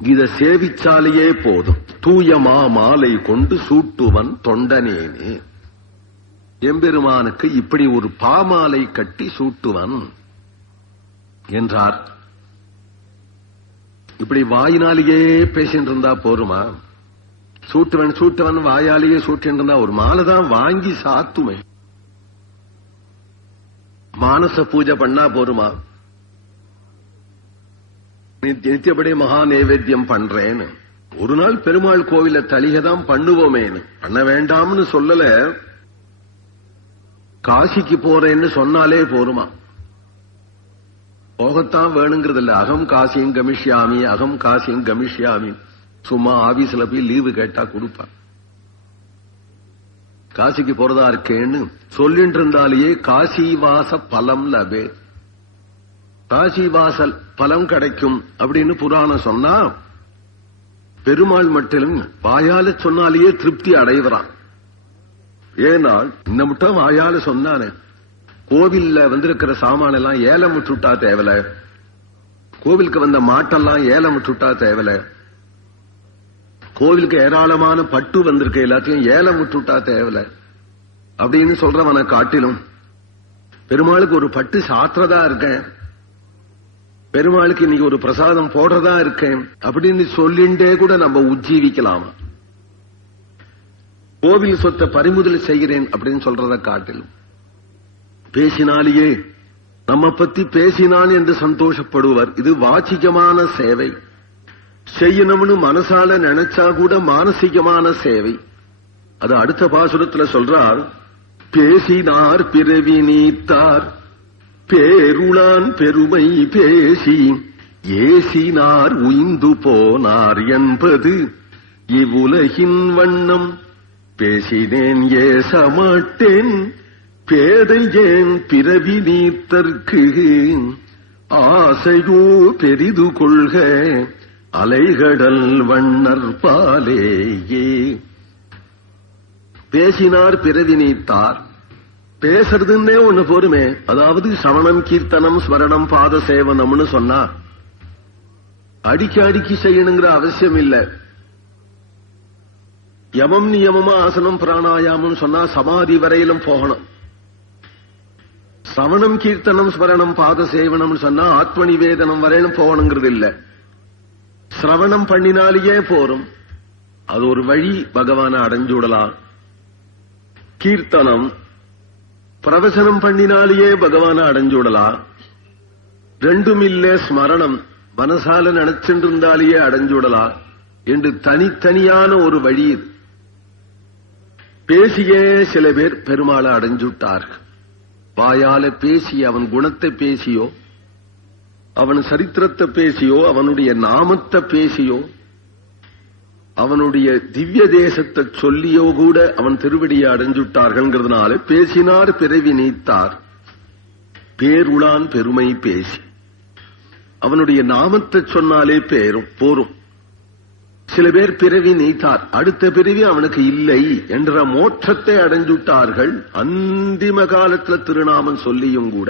இத சேவிச்சாலேயே போதும். தூயமா மாலை கொண்டு சூட்டுவன் தொண்டனேனே. எம்பெருமானுக்கு இப்படி ஒரு பாமாலை கட்டி சூட்டுவன் என்றார். இப்படி வாயினாலேயே பேசிட்டு இருந்தா போருமா? சூட்டுவன் சூட்டுவன் வாயாலேயே சூட்டிட்டு இருந்தா ஒரு மாலை தான் வாங்கி சாத்துமே. மானச பூஜை பண்ணா போருமா? நித்தியப்படி மகா நைவேத்தியம் பண்றேன்னு ஒரு நாள் பெருமாள் கோவில தளிகதான் பண்ணுவோமேன்னு பண்ண வேண்டாம்னு சொல்லல. காசிக்கு போறேன்னு சொன்னாலே போருமா? போகத்தான் வேணுங்கிறது இல்ல. அகம் காசியும் கமிஷ்யாமி, அகம் காசியும் கமிஷ்யாமி. சும்மா ஆபீஸ்ல போய் லீவு கேட்டா கொடுப்பான். காசிக்கு போறதா இருக்கேன்னு சொல்லிட்டு இருந்தாலேயே காசிவாச பலம் லபே, காசிவாசல் பலம் கிடைக்கும் அப்படின்னு புராணம் சொன்னா பெருமாள் மட்டும் வாயால சொன்னாலேயே திருப்தி அடைவறான். ஏனால் இந்த மட்டும் வாயால சொன்னானே. கோவில்ல வந்திருக்கிற சாமான எல்லாம் ஏலம் விட்டுட்டா தேவல, கோவிலுக்கு வந்த மாட்டெல்லாம் ஏலம் விட்டுட்டா தேவல, கோவிலுக்கு ஏராளமான பட்டு வந்திருக்க எல்லாத்தையும் ஏலம் விட்டுட்டா தேவல அப்படின்னு சொல்றவனை காட்டிலும் பெருமாளுக்கு ஒரு பட்டு சாத்திரதா இருக்கேன், பெருமாளுக்கு இன்னைக்கு ஒரு பிரசாதம் போடுறதா இருக்கேன் அப்படின்னு சொல்லிண்டே கூட நம்ம உஜ்ஜீவிக்கலாமா? கோவில் சொத்தை பறிமுதல் செய்கிறேன் அப்படின்னு சொல்றத காட்டிலும் பேசினாலேயே நம்ம பத்தி பேசினான் என்று சந்தோஷப்படுவர். இது வாச்சிகமான சேவை. செய்யணும்னு மனசால நினைச்சா கூட மானசீகமான சேவை. அது அடுத்த பாசுரத்துல சொல்றார். பேசினார் பிறவி நீத்தார் பேருளான் பெருமை பேசி ஏசினார் உய்ந்து போனார் என்பது இவ்வுலகின் வண்ணம். பேசினேன் ஏசமாட்டேன் பேதை ஏன் பிறவி நீத்தற்கு ஆசையோ பெரிது கொள்க அலைகடல் வண்ணர் பாலேயே. பேசினார் பிறவி நீத்தார். பேசுறதுன்னே ஒண்ணு போருமே. அதாவது சவணம் கீர்த்தனம் ஸ்மரணம் பாத சேவனம்னு சொன்னா அடிக்கி செய்யணுங்கிற அவசியம் இல்ல. யமம் நியமமா ஆசனம் பிராணாயாமம் சொன்னா சமாதி வரையிலும் போகணும். சவணம் கீர்த்தனம் ஸ்மரணம் பாத சேவனம் சொன்னா ஆத்ம நிவேதனம் வரையிலும் போகணுங்கிறது இல்ல. சிரவணம் பண்ணினாலேயே போரும். அது ஒரு வழி பகவான அடைஞ்சுடலாம். கீர்த்தனம் பிரவசனம் பண்ணினாலேயே பகவான அடைஞ்சுடலாம். ரெண்டும் இல்ல ஸ்மரணம் மனசால நினைச்சுட்டு இருந்தாலேயே அடைஞ்சுடலாம் என்று தனித்தனியான ஒரு வழி. பேசியே சில பேர் பெருமாளை அடைஞ்சுட்டார்கள். வாயால பேசி அவன் குணத்தை பேசியோ, அவன் சரித்திரத்தை பேசியோ, அவனுடைய நாமத்தை பேசியோ, அவனுடைய திவ்ய தேசத்தை சொல்லியோ கூட அவன் திருவடியை அடைஞ்சுட்டார்கள்ங்கிறதுனால பேசினார் பிறவி நீத்தார் பேருளான் பெருமை பேசி அவனுடைய நாமத்தை சொன்னாலே போரும். சில பேர் பிறவி நீத்தார், அடுத்த பிறவி அவனுக்கு இல்லை என்ற மோட்சத்தை அடைஞ்சுட்டார்கள். அந்திம காலத்துல திருநாமம் சொல்லியும் கூட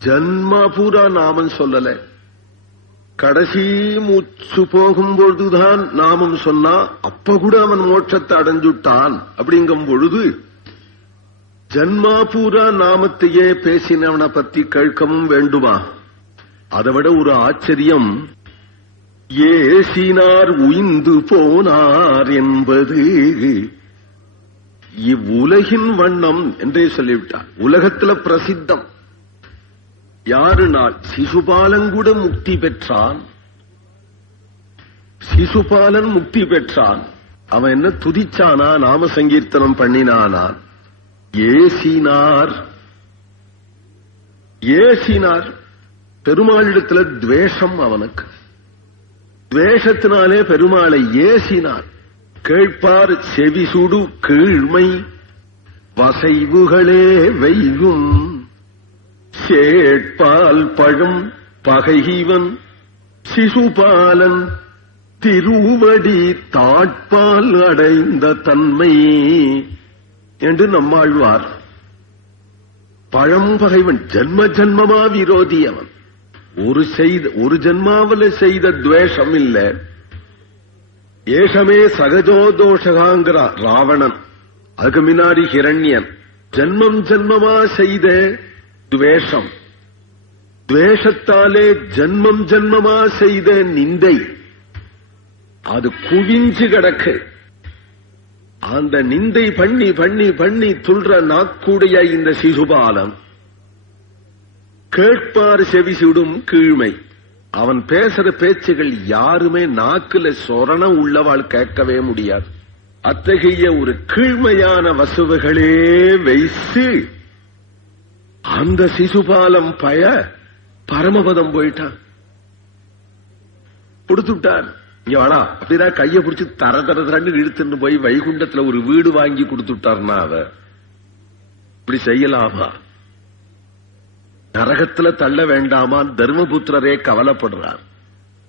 ஜன்மா பூரா நாமம் சொல்லல. கடைசி மூச்சு போகும்பொழுதுதான் நாமம் சொன்னா அப்ப கூட அவன் மோட்சத்தை அடைஞ்சுட்டான். அப்படிங்கும் பொழுது ஜன்மா பூரா நாமத்தையே பேசினவனை பத்தி கேட்கவும் வேண்டுமா? அதை விட ஒரு ஆச்சரியம், ஏசினார் உய்ந்து போனார் என்பது இவ்வுலகின் வண்ணம் என்றே சொல்லிவிட்டார். உலகத்துல பிரசித்தம். யாரு நாள் சிசுபாலன் கூட முக்தி பெற்றான். சிசுபாலன் முக்தி பெற்றான். அவன் என்ன துதிச்சானா? நாம சங்கீர்த்தனம் பண்ணினானா? ஏசினார். ஏசினார். பெருமாளிடத்துல துவேஷம் அவனுக்கு. துவேஷத்தினாலே பெருமாளை ஏசினார். கேட்பார் செவிசுடு கீழ்மை வசைவுகளே வெய்யும் சேட்பால் பழம் பகைவன் சிசுபாலன் திருவடி தாட்பால் அடைந்த தன்மை என்று நம்மாழ்வார். பழம் பகைவன் ஜன்ம ஜன்மமா விரோதி அவன். ஒரு ஜென்மாவில செய்த துவேஷம் இல்ல. ஏஷமே சகஜோ தோஷகாங்கிற ராவணன், அதுக்கு முன்னாடி ஹிரண்யன், ஜன்மம் ஜன்மமா செய்த துவேஷம், துவேஷத்தாலே ஜன்மம் ஜன்மமா செய்த நிந்தை, அது குவிஞ்சு கிடக்கு. அந்த நிந்தை பண்ணி பண்ணி பண்ணி துள்ற நாக்குடைய இந்த சிசுபாலன் கேட்பார் செவி சுடும் கீழ்மை. அவன் பேசுற பேச்சுகள் யாருமே நாக்குல சொரணம் உள்ளவாள் கேட்கவே முடியாது. அத்தகைய ஒரு கீழ்மையான வசுவுகளே வைத்து அந்த சிசுபாலம் பரமபதம் போயிட்டான், கொடுத்துட்டார். இங்க வாடா அப்படிதான் கைய பிடிச்சு தர தர தரன்னு இழுத்துட்டு போய் வைகுண்டத்துல ஒரு வீடு வாங்கி கொடுத்துட்டார்னா அவ இப்படி செய்யலாமா? நரகத்துல தள்ள வேண்டாமா? தர்மபுத்திரரே கவலைப்படுறார்.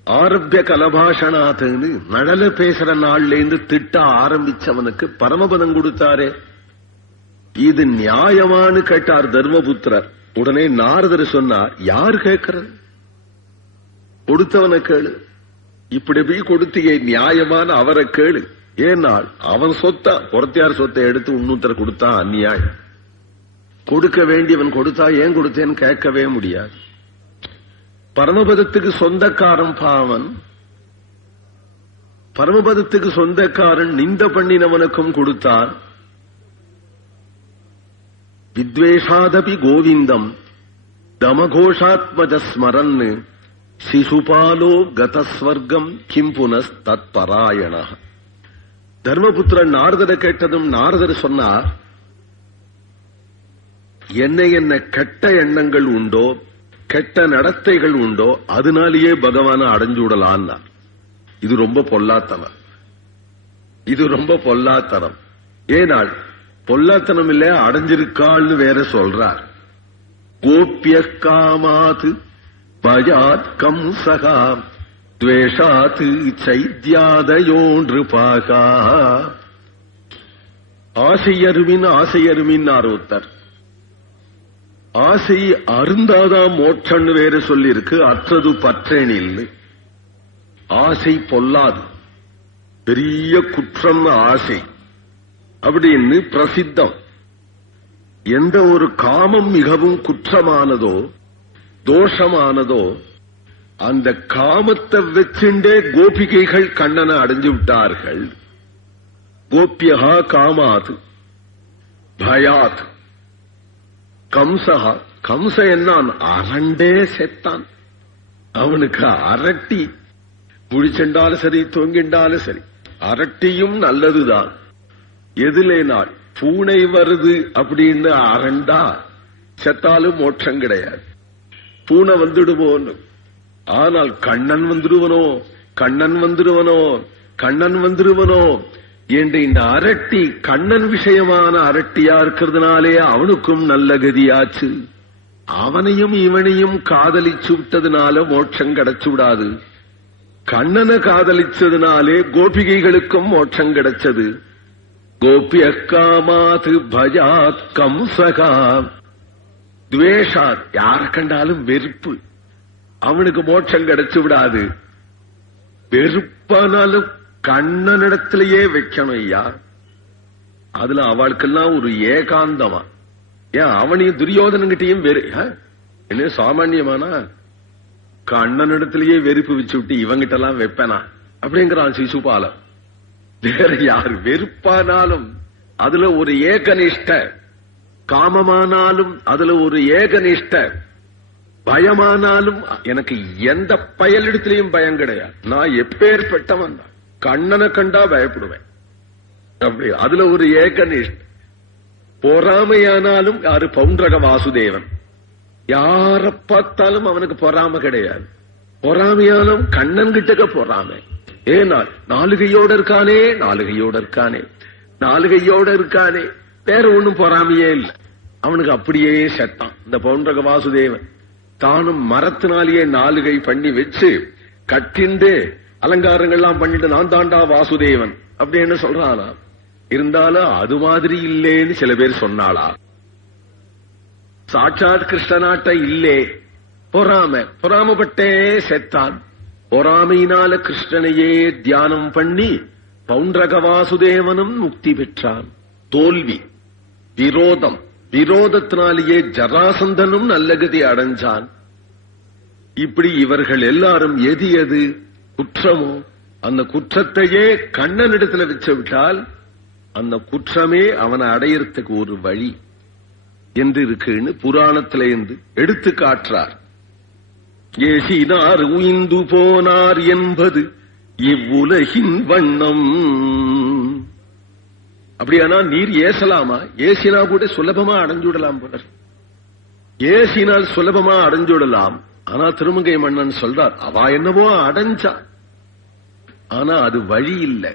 ஆரம்பிய கலபாஷனாத்துன்னு மழல பேசுற நாள்ல இருந்து திட்ட ஆரம்பிச்சவனுக்கு பரமபதம் கொடுத்தாரே, இது நியாயமானு கேட்டார் தர்மபுத்திரர். உடனே நாரதர் சொன்னார், யார் கேட்கிறது? கொடுத்தவனை கேளு. இப்படி போய் கொடுத்தியே நியாயமான அவரை கேளு. ஏனால் அவன் சொத்தா பொறத்தியார் சொத்தை எடுத்து இன்னொருத்தர கொடுத்தா அந்நியாயம். கொடுக்க வேண்டியவன் கொடுத்தா ஏன் கொடுத்தேன்னு கேட்கவே முடியாது. பரமபதத்துக்கு சொந்தக்காரன் பாவன், பரமபதத்துக்கு சொந்தக்காரன் நிந்த பண்ணினவனுக்கும் கொடுத்தான். வித்வேஷாதபி கோவிந்தம் தமகோஷாத்மஜ ஸ்மரன் சிசுபாலோ கதஸ்வர்க்கம் கிம் புனஸ் தத்பராயண. தர்மபுத்திரன் நாரதரை கேட்டதும் நாரதர் சொன்னார், என்ன கெட்ட எண்ணங்கள் உண்டோ, கெட்ட நடத்தைகள் உண்டோ, அதனாலேயே பகவான அடைஞ்சு விடலாம். இது ரொம்ப பொல்லாத்தனம், இது ரொம்ப பொல்லாத்தனம். ஏனால் பொல்லாத்தனம் இல்ல, அடைஞ்சிருக்காள்னு வேற சொல்றார். கோபிய காமாத் பயாத் கம்சகா துவேஷாத் சைத்யாதயோன்று பாகா. ஆசையருமின் ஆசையருமின் ஆரோத்தர். ஆசை அருந்தாதான் மோட்சன்னு வேற சொல்லி இருக்கு. அற்றது பற்றேனில். ஆசை பொல்லாது, பெரிய குற்றம் ஆசை அப்படின்னு பிரசித்தம். எந்த ஒரு காமம் மிகவும் குற்றமானதோ தோஷமானதோ அந்த காமத்தை வச்சுண்டே கோபிகைகள் கண்ணனை அடைஞ்சு விட்டார்கள். கோபியா காமாத் பயாத் கம்சகா. கம்ச என்னான் அரண்டே செத்தான். அவனுக்கு அரட்டி முடிச்சென்றாலும் சரி தொங்கின்றாலும் சரி, அரட்டியும் நல்லதுதான். எதிலே நாள் பூனை வருது அப்படின்னு அரண்டா செத்தாலும் மோட்சம் கிடையாது. பூனை வந்துடுவோன்னு. ஆனால் கண்ணன் வந்துடுவனோ கண்ணன் வந்துடுவனோ கண்ணன் வந்துடுவனோ என்று இந்த அரட்டி கண்ணன் விஷயமான அரட்டியா இருக்கிறதுனாலே அவனுக்கும் நல்ல கதியாச்சு. அவனையும் இவனையும் காதலிச்சு விட்டதுனால மோட்சம் கிடைச்சு விடாது. கண்ணனை காதலிச்சதுனாலே கோபிகைகளுக்கும் மோட்சம் கிடைச்சது. கோபிய காமாத் பஜாத் கம்சகா துவேஷாத். யார கண்டாலும் வெறுப்பு, அவனுக்கு மோட்சம் கிடைச்சு விடாது. வெறுப்பானாலும் கண்ணனிடத்திலேயே வைக்கணும் ஐயா. அதுல அவளுக்கெல்லாம் ஒரு ஏகாந்தமா. ஏன் அவனையும் துரியோதனங்கிட்டையும் என்ன சாமான்யமானா கண்ணனிடத்திலேயே வெறுப்பு வச்சு விட்டு இவங்கிட்ட எல்லாம் வைப்பனா அப்படிங்கிறான் சிசுபாலன். வேற யாரு வெறுப்பானாலும் அதுல ஒரு ஏகனிஷ்ட, காமமானாலும் அதுல ஒரு ஏகனிஷ்ட, பயமானாலும் எனக்கு எந்த பயலிடத்திலையும் பயம் கிடையாது. நான் எப்பேற்பட்டவன் தான், கண்ணனை கண்டா பயப்படுவேன். அப்படி அதுல ஒரு ஏகனிஷ்ட. பொறாமையானாலும் யாரு பௌண்டரக வாசுதேவன், யார பார்த்தாலும் அவனுக்கு பொறாம கிடையாது. பொறாமையாலும் கண்ணன் கிட்டக்க பொறாமை. ஏனால் நாலுகையோட இருக்கானே நாலுகையோட இருக்கானே நாலுகையோட இருக்கானே, வேற ஒண்ணும் பொறாமையே இல்லை அவனுக்கு. அப்படியே செத்தான் இந்த பௌண்டரக வாசுதேவன். தானும் மரத்தினாலேயே நாலுகை பண்ணி வச்சு கட்டிண்டு அலங்காரங்கள்லாம் பண்ணிட்டு நான் தாண்டா வாசுதேவன் அப்படின்னு சொல்றானா. இருந்தாலும் அது மாதிரி இல்லேன்னு சில பேர் சொன்னாளா. சாட்சாத் கிருஷ்ணனாட்ட இல்லே பொறாமப்பட்டே செத்தான். பொறாமையினால கிருஷ்ணனையே தியானம் பண்ணி பௌண்டரக வாசுதேவனும் முக்தி பெற்றான். தோல்வி, விரோதத்தினாலேயே ஜராசந்தனும் நல்ல கதி அடைஞ்சான். இப்படி இவர்கள் எல்லாரும் எது குற்றமோ அந்த குற்றத்தையே கண்ணனிடத்துல வச்சு விட்டால் அந்த குற்றமே அவனை அடையறதுக்கு ஒரு வழி என்று இருக்குன்னு புராணத்திலிருந்து எடுத்து காட்டுறார். ஏசினார் உயிந்து போனார் என்பது இவ்வுலகின் வண்ணம். அப்படியானா நீர் ஏசலாமா? ஏசினா கூட சுலபமா அடைஞ்சுடலாம் போல. ஏசினால் சுலபமா அடைஞ்சுடலாம். ஆனா திருமங்கை மன்னன் சொல்றார், அவ என்னவோ அடைஞ்சா, ஆனா அது வழி இல்லை.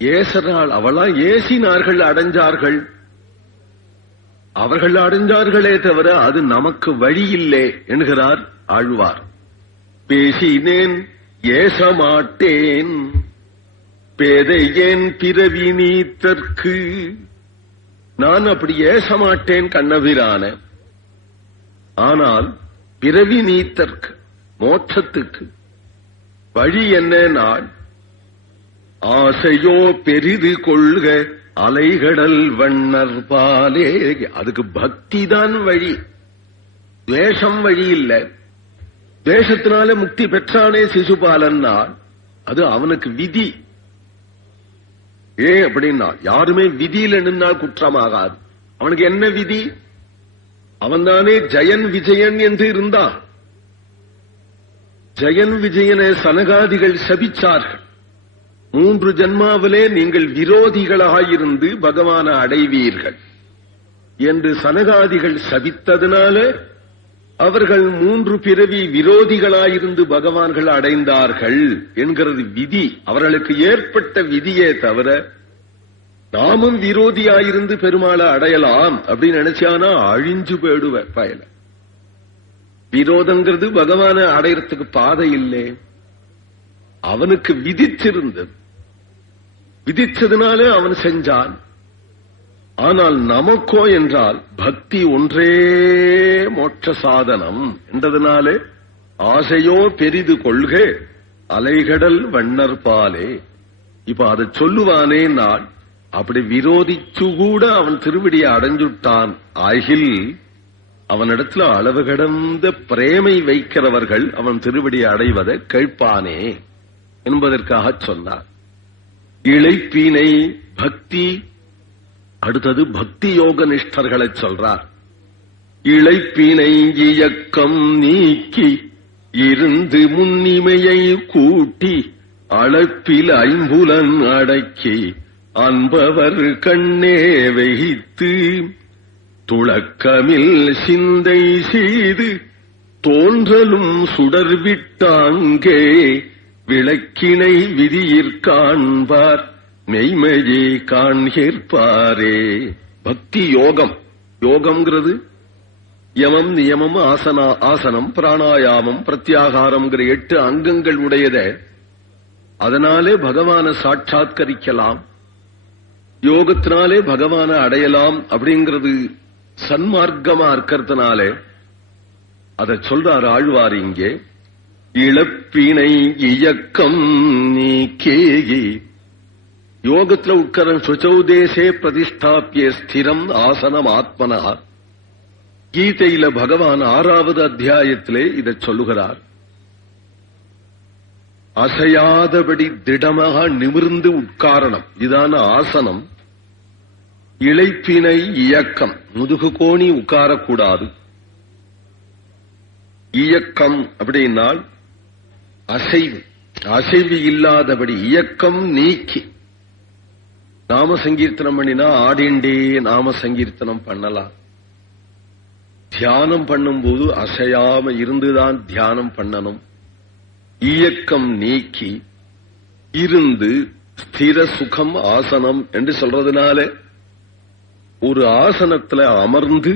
ஏசனால் அவளா ஏசினார்கள், அடைஞ்சார்கள். அவர்கள் அடைஞ்சார்களே தவிர அது நமக்கு வழி இல்லை என்கிறார் ஆழ்வார். பேசினேன் ஏசமாட்டேன் பேதையேன் பிறவி நீத்தற்கு. நான் அப்படி ஏசமாட்டேன் கண்ணபிரான. ஆனால் பிறவி நீத்தற்கு, மோட்சத்துக்கு வழி என்ன? நாள் ஆசையோ பெரிது கொள்க அலைகடல் வண்ணர் பாலே. அதுக்கு பக்தி தான் வழி, துவேஷம் வழி இல்லை. துவேஷத்தினால முக்தி பெற்றானே சிசுபாலன், அது அவனுக்கு விதி. அப்படின்னா யாருமே விதியில நின்னால் குற்றமாகாது. அவனுக்கு என்ன விதி? அவன்தானே ஜெயன் விஜயன் என்று இருந்தான். ஜெயன் விஜயனை சனகாதிகள் சபிச்சார்கள். 3 ஜன்மாவிலே நீங்கள் விரோதிகளாயிருந்து பகவானை அடைவீர்கள் என்று சனகாதிகள் சபித்ததினால அவர்கள் 3 பிறவி விரோதிகளாயிருந்து பகவான்கள் அடைந்தார்கள் என்கிறது விதி. அவர்களுக்கு ஏற்பட்ட விதியே தவிர நாமும் விரோதியாயிருந்து பெருமாளை அடையலாம் அப்படின்னு நினைச்சானா அழிஞ்சு போயிடுவ பயல. விரோதங்கிறது பகவானை அடையறதுக்கு பாதை இல்லை, அவனுக்கு விதிச்சிருந்தது. விதிச்சதுனால அவன் செஞ்சான். ஆனால் நமக்கோ என்றால் பக்தி ஒன்றே மோட்ச சாதனம் என்றதுனாலே ஆசையோ பெரிது கொள்க அலைகடல் வண்ணர் பாலே. இப்ப அதை சொல்லுவானே, நான் அப்படி விரோதிச்சு கூட அவன் திருவடியை அடைஞ்சுட்டான் ஆகில் அவனிடத்துல அளவு கடந்த பிரேமை வைக்கிறவர்கள் அவன் திருவடியை அடைவதை கேட்பானே என்பதற்காக சொன்னார். இளைப்பினை பக்தி. அடுத்தது பக்தி யோக நிஷ்டர்களை சொல்றார். இளைப்பினை இயக்கம் நீக்கி இருந்து முன்னிமையை கூட்டி அளப்பில் ஐம்புலன் அடக்கி அன்பவர் கண்ணே வைத்து துளக்கமில் சிந்தை செய்து தோன்றலும் சுடர்விட்டாங்கே விளக்கினை விதியிற்காண்பார் மெய்மையை காண்கிற்பாரே. பக்தி யோகம். யோகம்ங்கிறது யமம் நியமம் ஆசனம் பிராணாயாமம் பிரத்யாகாரம் 8 அங்கங்கள் உடையத. அதனாலே பகவானை சாட்சாத்கரிக்கலாம், யோகத்தினாலே பகவானை அடையலாம் அப்படிங்கிறது சன்மார்க்கமா இருக்கிறதுனாலே அதை சொல்றார் ஆழ்வார் இங்கே. இழப்பினை இயக்கம் நீக்கேகி யோகத்துல உட்கரம் சுச்சௌதேசே பிரதிஷ்டாப்பிய ஸ்திரம் ஆசனம் ஆத்மனா. கீதையில பகவான் 6வது அத்தியாயத்திலே இதை சொல்லுகிறார். அசையாதபடி திடமாக நிமிர்ந்து உட்காரணம், இதான ஆசனம். இளைப்பினை இயக்கம், முதுகு கோணி உட்காரக்கூடாது. இயக்கம் அப்படின்னால் அசைவு, அசைவு இல்லாதபடி இயக்கம் நீக்கி. நாம சங்கீர்த்தனம் பண்ணினா ஆடிண்டே நாம சங்கீர்த்தனம் பண்ணலாம். தியானம் பண்ணும்போது அசையாம இருந்துதான் தியானம் பண்ணணும். இயக்கம் நீக்கி இருந்து ஸ்திர சுகம் ஆசனம் என்று சொல்றதுனால ஒரு ஆசனத்துல அமர்ந்து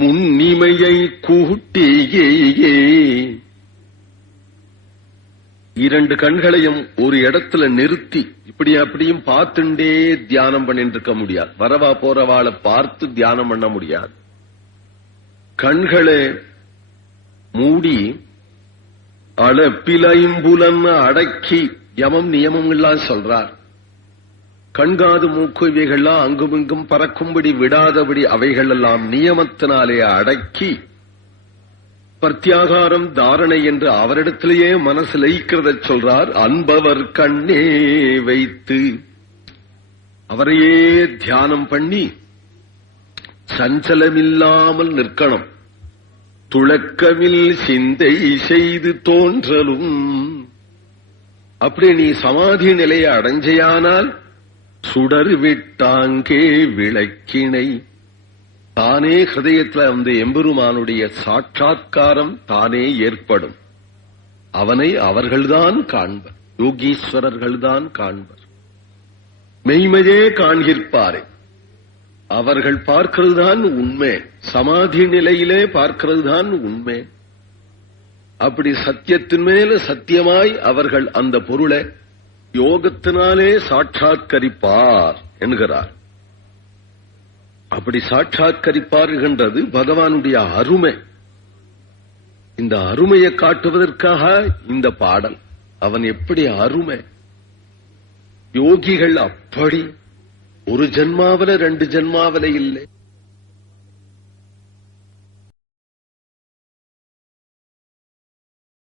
முன்னிமையை கூட்டியே 2 கண்களையும் ஒரு இடத்துல நிறுத்தி இப்படி அப்படியும் பார்த்துட்டே தியானம் பண்ணிட்டு இருக்க முடியாது. வரவா போறவாளை பார்த்து தியானம் பண்ண முடியாது. கண்களை மூடி அளப்பிலைம்புலன் அடக்கி யமம் நியமம் எல்லாம் சொல்றார். கண்காது மூக்கு இவைகள்லாம் அங்குமிங்கும் பறக்கும்படி விடாதபடி அவைகள் எல்லாம் நியமத்தினாலே அடக்கி பிரத்யாகாரம் தாரணை என்று அவரிடத்திலேயே மனசு லயிக்கிறத சொல்றார். அன்பவர் கண்ணே வைத்து அவரையே தியானம் பண்ணி சஞ்சலமில்லாமல் நிற்கணும். துளக்கமில் சிந்தை செய்து தோன்றலும். அப்படி நீ சமாதி நிலையை அடைஞ்சையானால் சுடர் விட்டாங்கே விளக்கினை தானே ஹிருதயத்தில் அந்த எம்பெருமானுடைய சாட்சாத்காரம் தானே ஏற்படும். அவனை அவர்கள்தான் காண்பர், யோகீஸ்வரர்கள்தான் காண்பர். மெய்மையே காண்கிற்பாரே, அவர்கள் பார்க்கிறதுதான் உண்மை. சமாதி நிலையிலே பார்க்கிறதுதான் உண்மை. அப்படி சத்தியத்தின் மேல சத்தியமாய் அவர்கள் அந்த பொருளை யோகத்தினாலே சாட்சாத்கரிப்பார் என்கிறார். அப்படி சாட்சாத்கரிப்பார்கின்றது பகவானுடைய அருமை. இந்த அருமையை காட்டுவதற்காக இந்த பாடல். அவன் எப்படி அருமை. யோகிகள் அப்படி ஒரு ஜென்மாவில 2 ஜென்மாவில இல்லை.